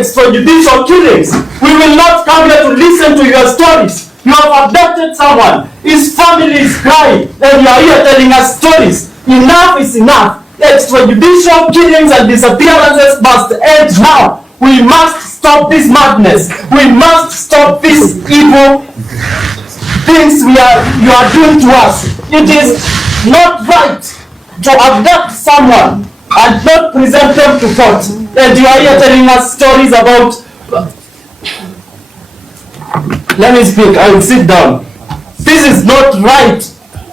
extrajudicial killings. We will not come here to listen to your stories. You have abducted someone, his family is crying, and you are here telling us stories. Enough is enough. Extrajudicial killings and disappearances must end now. We must stop this madness. We must stop these evil things you are doing to us. It is not right to abduct someone and not present them to court. And you are here telling us stories about... Let me speak, I will sit down. This is not right.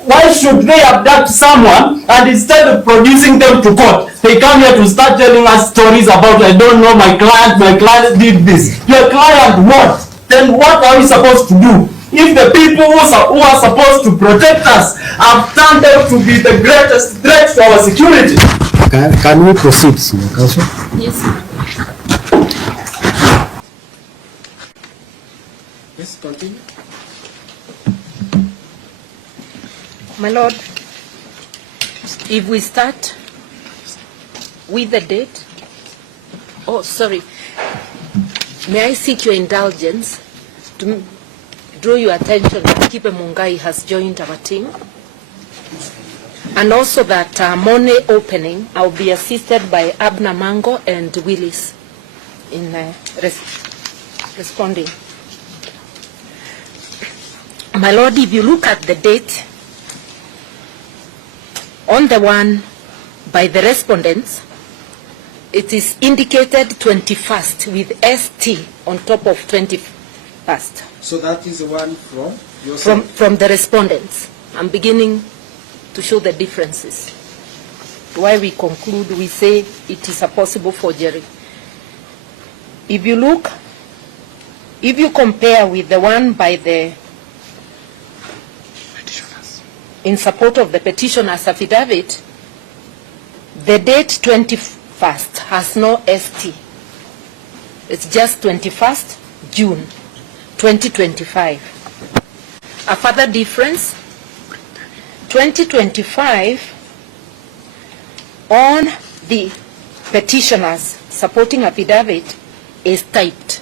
Why should they abduct someone and instead of producing them to court, they come here to start telling us stories about, I don't know, my client did this. Your client what? Then what are we supposed to do? If the people who are supposed to protect us have turned out to be the greatest threat to our security. Can we proceed, Senior Counsel? Yes, ma'am. Yes, continue. My Lord, if we start with the date, oh, sorry, may I seek your indulgence to draw your attention that Kipe Mungai has joined our team, and also that Monday opening, I'll be assisted by Abna Mango and Willis in responding. My Lord, if you look at the date, on the one by the respondents, it is indicated 21st with ST on top of 21st. So that is the one from yourself? From the respondents. I'm beginning to show the differences. Why we conclude, we say it is a possible forgery. If you look, if you compare with the one by the in support of the petitioner's affidavit, the date 21st has no ST. It's just 21st June 2025. A further difference, 2025 on the petitioner's supporting affidavit is typed,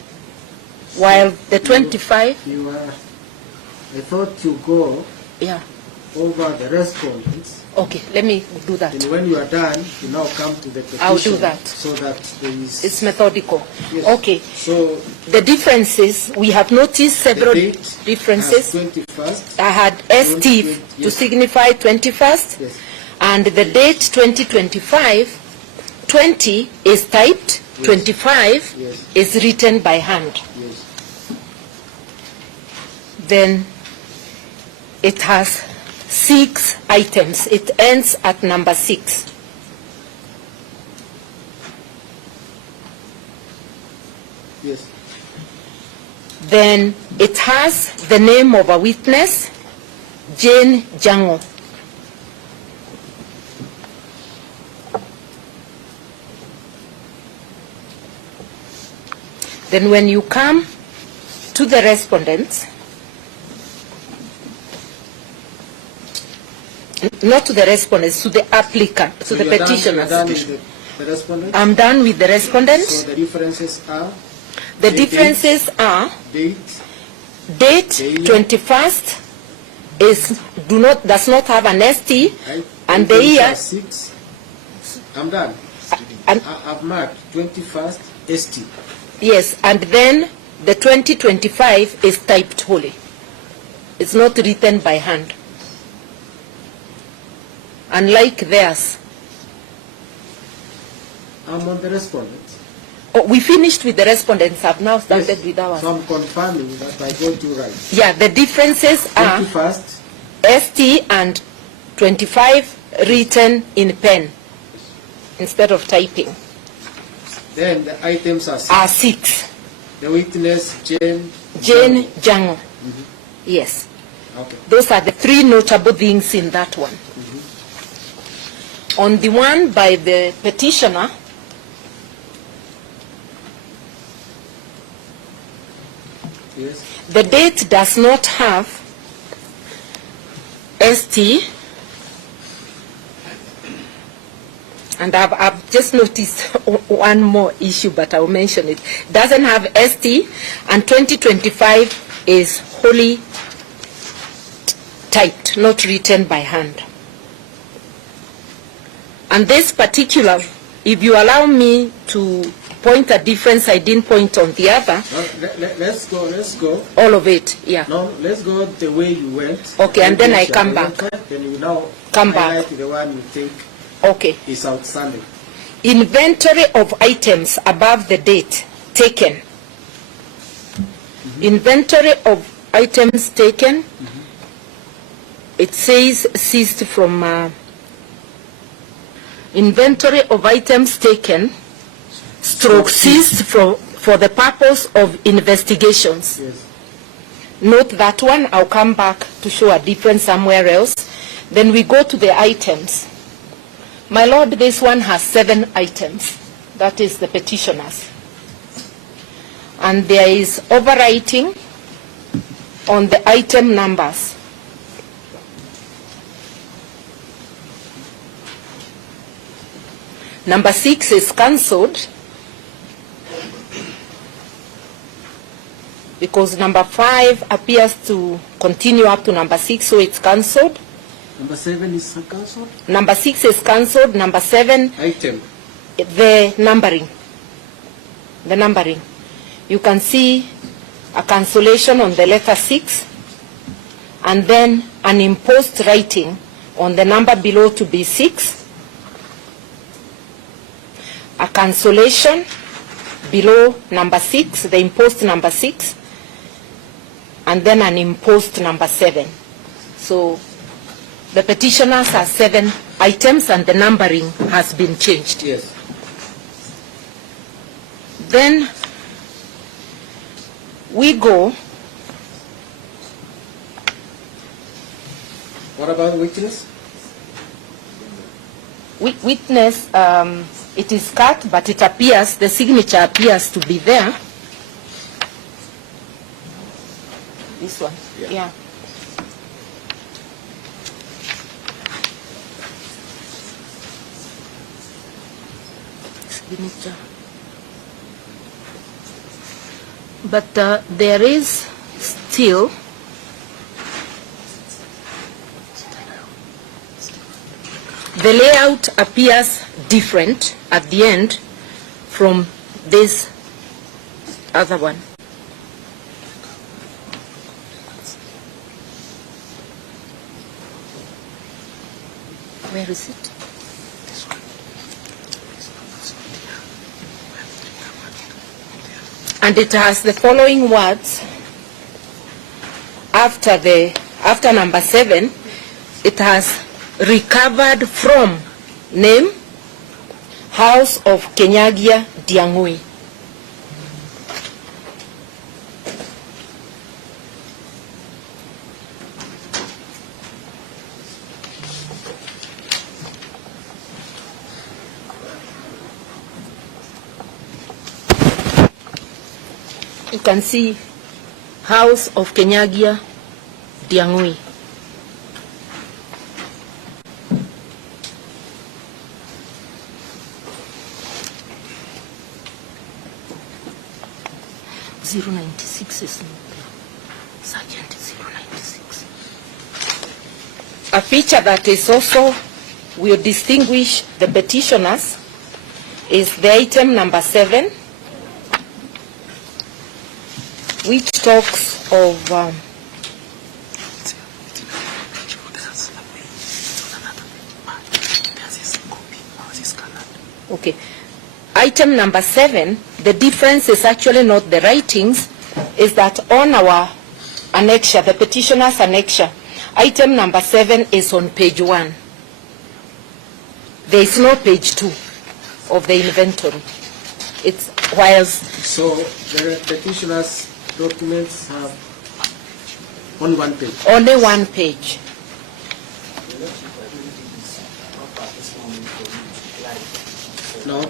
while the 25... I thought you go... Yeah. over the respondents. Okay, let me do that. And when you are done, you now come to the petition. I'll do that. So that there is... It's methodical. Yes. Okay. So the differences, we have noticed several differences. 21st. I had ST to signify 21st. Yes. And the date 2025, 20 is typed, yes. 25 yes. is written by hand. Yes. Then it has 6 items. It ends at number 6. Yes. Then it has the name of a witness, Jane Jango. Then when you come to the respondents, not to the respondents, to the applicant, to the petitioners. I'm done with the respondents. So the differences are? The differences are date 21st does not have an ST, right. And the year 6. I'm done. I've marked 21st ST. Yes, and then the 2025 is typed wholly. It's not written by hand. Unlike theirs. I'm on the respondents. Oh, we finished with the respondents. I've now started with ours. So I'm confirming that I got you right. Yeah, the differences are 21st ST and 25 written in pen instead of typing. Then the items are 6. Are 6. The witness, Jane Jango. Yes. Okay. Those are the 3 notable things in that one. On the one by the petitioner, yes. The date does not have ST, And I've just noticed one more issue, but I'll mention it. Doesn't have ST, and 2025 is wholly typed, not written by hand. And this particular, if you allow me to point a difference I didn't point on the other. No, let's go. All of it, yeah. No, let's go the way you went. Okay, and then I come back. Then you now Come back. highlight the one you think Okay. is outstanding. Inventory of items above the date taken. Inventory of items taken. It says ceased from inventory of items taken, stroke ceased for the purpose of investigations. Yes. Note that one. I'll come back to show a difference somewhere else. Then we go to the items. My Lord, this one has 7 items. That is the petitioners. And there is overwriting on the item numbers. Number 6 is cancelled because number 5 appears to continue up to number 6, so it's cancelled. Number 7 is cancelled. Number 6 is cancelled. Number 7, Item. the numbering. The numbering. You can see a cancellation on the letter 6, and then an imposed writing on the number below to be 6. A cancellation below number 6, the imposed number 6, and then an imposed number 7. So the petitioners have 7 items and the numbering has been changed. Yes. Then we go. What about witness? Witness, it is cut, but it appears, the signature appears to be there. This one, yeah. Signature. But there is still the layout appears different at the end from this other one. Where is it? And it has the following words after number 7. It has recovered from name House of Kinyagia Ndiangui. You can see House of Kinyagia Ndiangui. .096 is not there. Sergeant 096. A feature that is also will distinguish the petitioners is the item number 7, which talks of okay. Item number 7, the difference is actually not the writings, is that on our annexure, the petitioner's annexure, item number 7 is on page 1. There is no page 2 of the inventory. It's whilst... So the petitioner's documents have only 1 page? Only 1 page. No?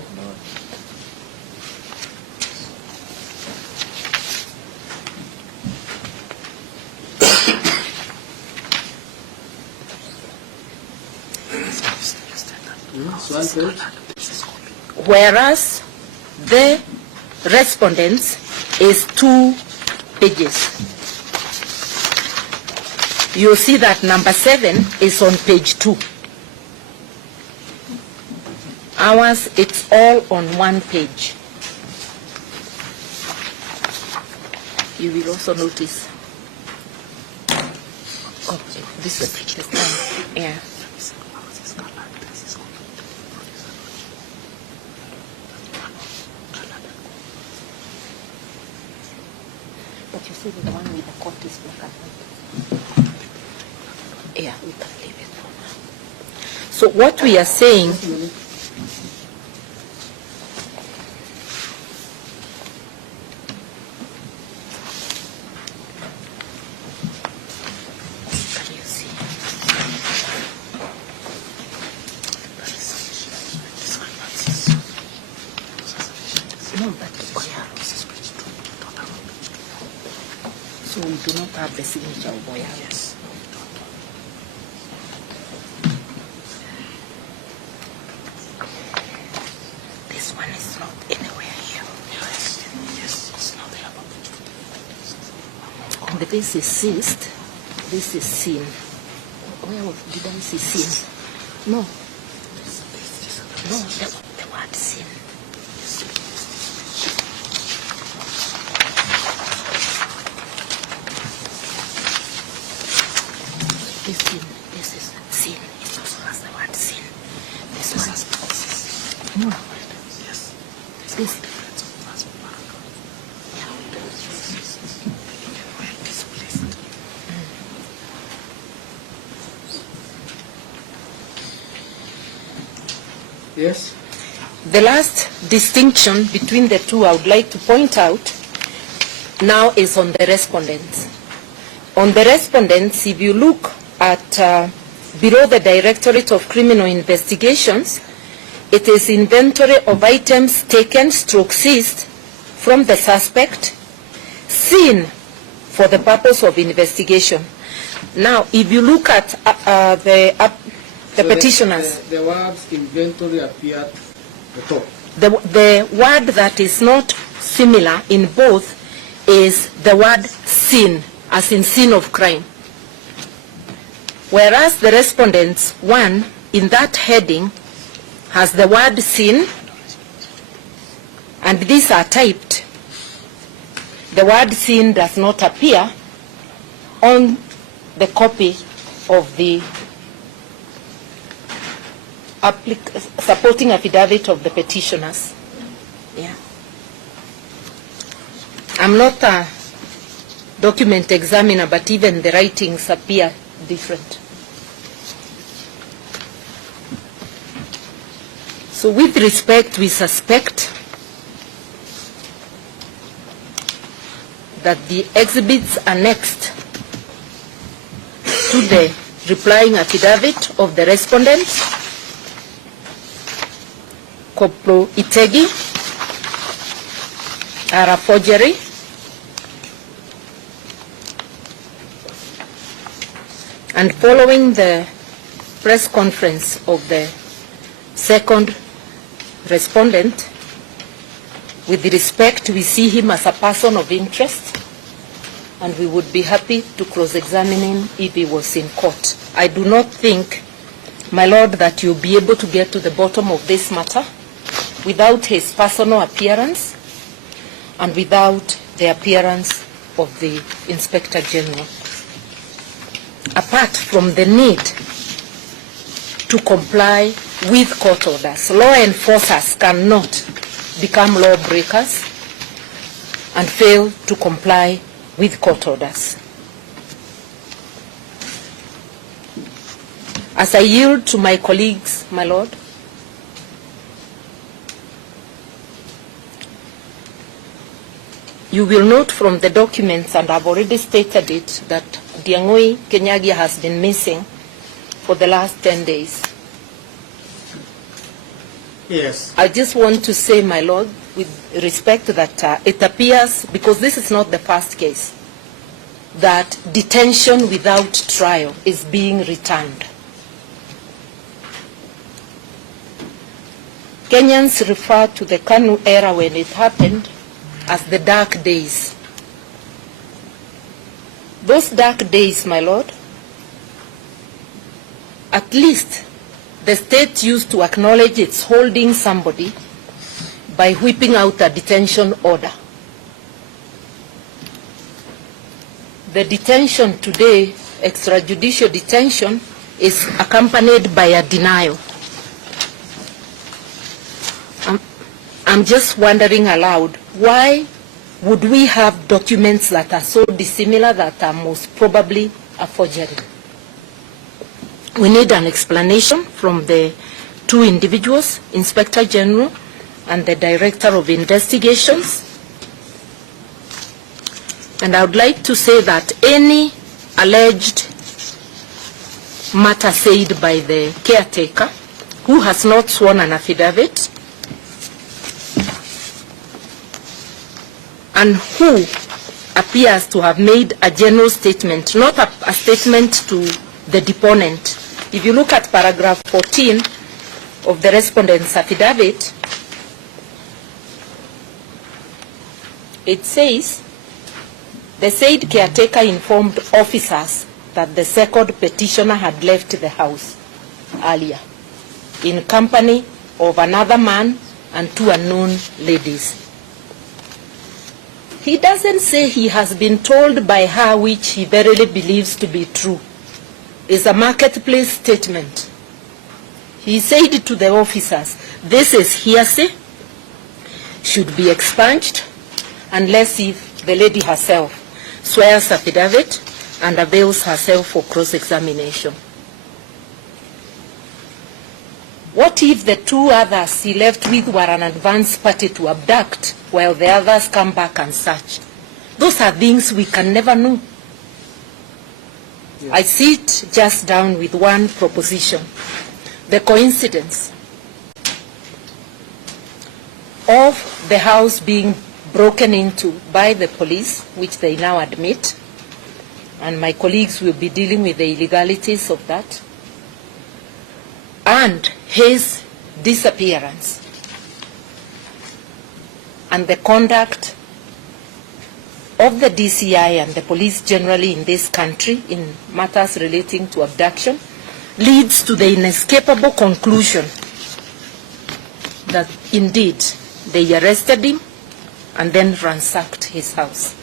So 1 page. Whereas the respondents is 2 pages. You see that number 7 is on page 2. Ours, it's all on 1 page. You will also notice. Oh, this is the time. Yeah. But you see the one with the coat is black and white. Yeah, we can leave it for now. So what we are saying, can you see? No, but yeah. So we do not have the signature of Boya. Yes. This one is not anywhere here. Yes, yes, it's not there. And this is ceased. This is seen. Where did I see seen? No. No, the word seen. This is sin. It also has the word sin. This one is no. Yes. This. Yes. The last distinction between the two I would like to point out now is on the respondents. On the respondents, if you look at below the Directorate of Criminal Investigations, it is inventory of items taken stroke seized from the suspect, seen for the purpose of investigation. Now, if you look at the petitioners, The words inventory appear at the top. the word that is not similar in both is the word sin, as in sin of crime. Whereas the respondents, one, in that heading, has the word sin, and these are typed. The word sin does not appear on the copy of the supporting affidavit of the petitioners. Yeah. I'm not a document examiner, but even the writings appear different. So with respect, we suspect that the exhibits annexed to the replying affidavit of the respondent, Koplo Itegi, are a forgery. And following the press conference of the second respondent, with respect, we see him as a person of interest, and we would be happy to cross-examine him if he was in court. I do not think, my Lord, that you'll be able to get to the bottom of this matter without his personal appearance and without the appearance of the Inspector General. Apart from the need to comply with court orders, law enforcers cannot become lawbreakers and fail to comply with court orders. As I yield to my colleagues, my Lord, you will note from the documents, and I've already stated it, that Ndiangui Kinyagia has been missing for the last 10 days. Yes. I just want to say, my Lord, with respect that it appears, because this is not the first case, that detention without trial is being returned. Kenyans refer to the KANU era when it happened as the dark days. Those dark days, my lord, at least the state used to acknowledge it's holding somebody by whipping out a detention order. The detention today, extrajudicial detention, is accompanied by a denial. I'm just wondering aloud, why would we have documents that are so dissimilar that are most probably a forgery? We need an explanation from the two individuals, Inspector General and the Director of Investigations. And I would like to say that any alleged matter said by the caretaker who has not sworn an affidavit and who appears to have made a general statement, not a statement to the deponent. If you look at paragraph 14 of the respondent's affidavit, it says, the said caretaker informed officers that the second petitioner had left the house earlier in company of another man and two unknown ladies. He doesn't say he has been told by her, which he verily believes to be true. It's a marketplace statement. He said to the officers, this is hearsay, should be expunged, unless if the lady herself swears affidavit and avails herself for cross-examination. What if the two others he left with were an advance party to abduct while the others come back and search? Those are things we can never know. Yes. I sit just down with one proposition. The coincidence of the house being broken into by the police, which they now admit, and my colleagues will be dealing with the illegalities of that, and his disappearance, and the conduct of the DCI and the police generally in this country in matters relating to abduction, leads to the inescapable conclusion that indeed they arrested him and then ransacked his house.